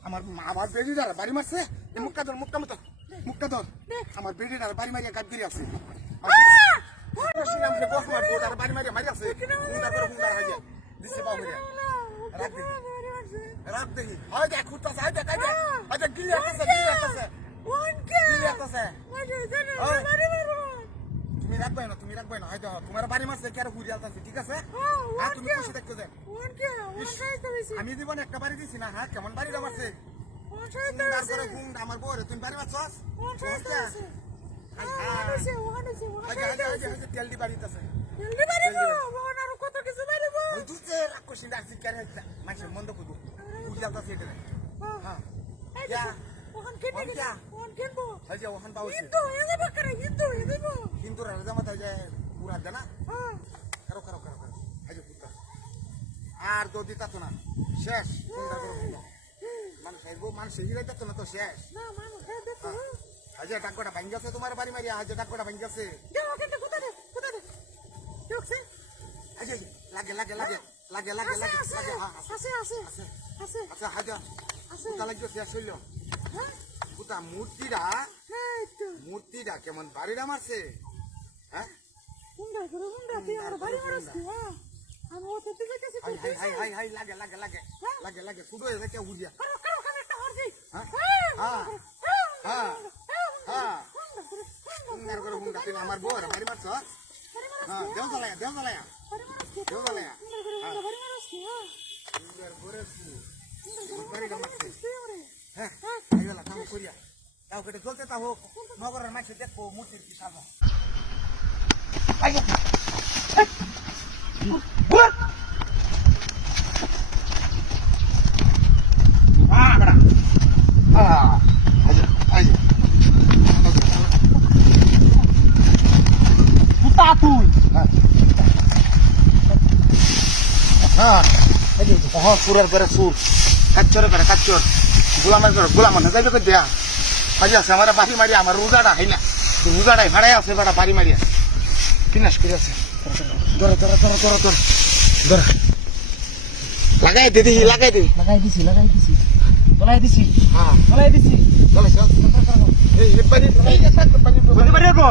আমার আমার বেডিটার বাড়ি মারছে মুখটা ধর মুখটা ধর আমার বেডিটার বাড়ি মারিয়া গাছ গিরি আছে বাড়ি মারিয়া মারি আছে দিচ্ছে বাবু রাখ দেখি রাখ দেখি হয় দেখ খুঁজতেছে হয় দেখ হয় দেখ গিলি আসতেছে তুমি রাখবে না হয়তো তোমার বাড়ি মারছে কে আর ঘুরে আসতেছে ঠিক আছে তুমি খুশি দেখতে যাও আমি জীবনে একটা বাড়ি দিছি না হ্যাঁ কেমন বাড়িটা মারছে আমার বউরে তুমি বাড়ি মারছস তেলডি বাড়িতে আছে মানুষের মন্দ করবো ঘুরে আসতেছে এটা হ্যাঁ কিন্তু রাজা মাথা পুরা দে না আর যদি তা তো না শেষ মানুষের হিরাইতে তো না তো শেষ হাজার ডাকটা ভাঙ্গি আছে তোমার বাড়ি মারিয়া হাজার ডাকটা ভাঙ্গি আছে লাগে লাগে লাগে লাগে লাগে লাগে আচ্ছা হাজার লাগছে শেষ হইল পুতা মূর্তিটা কেমন বাড়িটা মারছে হ্যাঁ লাগে লাগে লাগে লাগে লাগে শুধু রেখে উড়িয়া আমার বউর বাড়ি মারছ হ্যাঁ দেও জ্বালায়া বাড়িটা মারছে হ্যাঁ কাম করিয়া তাও কেটে চলতে তা হোক নগরের মাঝে দেখবো মূর্তির কি সাজা সুরের করে সুর কাচ্চরে করে কাচ্চর গোলামের করে গোলাম যাইবে করে দেয়া আজ আছে আমার বাড়ি মারিয়া আমার রোজাটা হাইলা রোজাটাই ভাড়াই আছে বেটা বাড়ি মারিয়া ফিনাশ করে আছে ধরে ধরে ধরে ধরে ধরে ধরে লাগাই দিদি লাগাই দিদি লাগাই দিছি তোলাই দিছি হ্যাঁ তোলাই দিছি চলে চল এই পানি পানি পানি পানি গো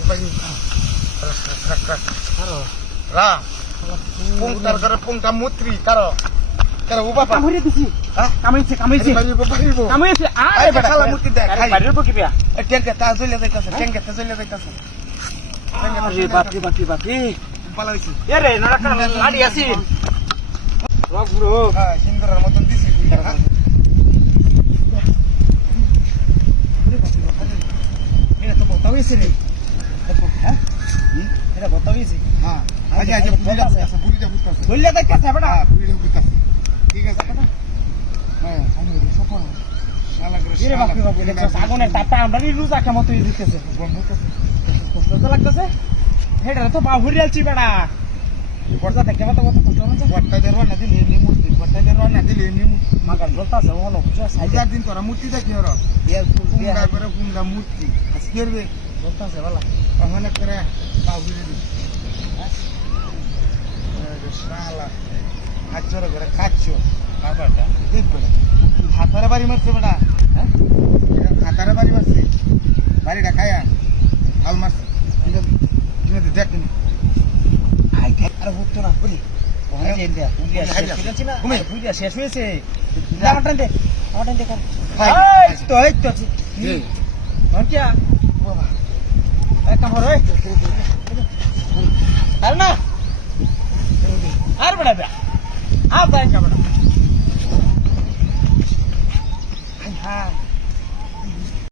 পানি রা puntar karo punta mutri karo uba pa kamuri disi ha kamisi kamisi are beta sala mutri dek khai barir bo kipya tenke ta jole jaitase are bapi pala hoiছে ere narakar ladi asi rok bro ha sindorar moton disi ha mira to botao ese re ha mira botao ese ha আজ আজ বুড়িটা বুঝতাছে বললে দেখতাছে বেটা বুড়িটা বুঝতাছে ঠিক আছে হ্যাঁ আমি সফল শালা করে রে বাপ রে বাপ দেখছ আগুনের তাপটা আমরা রোজা কেমন তুই দিতেছে কষ্ট তো লাগতেছে হেডা তো বাহুরি আলছি বেটা বড়দা দেখতে কত কষ্ট হচ্ছে বড়টা দেরবা না দিলে এমনি মূর্তি মাগাল বলতাছে ওনো বুঝা সাইজার দিন তোরা মূর্তি দেখি ওর এর পুঙ্গা করে পুঙ্গা মূর্তি আজকের বে বলতাছে বালা ওখানে করে বাহুরি দি শালা আচর করে কাচ্চো বাবাটা দেখবে হাতারে বাড়ি মারছে বেটা হ্যাঁ হাতারে বাড়ি মারছে বাড়িটা খায়া হাল মারছে দেখনি আরে হতো না বলি শেষ হয়েছে আমার না আর বড় আর হ্যাঁ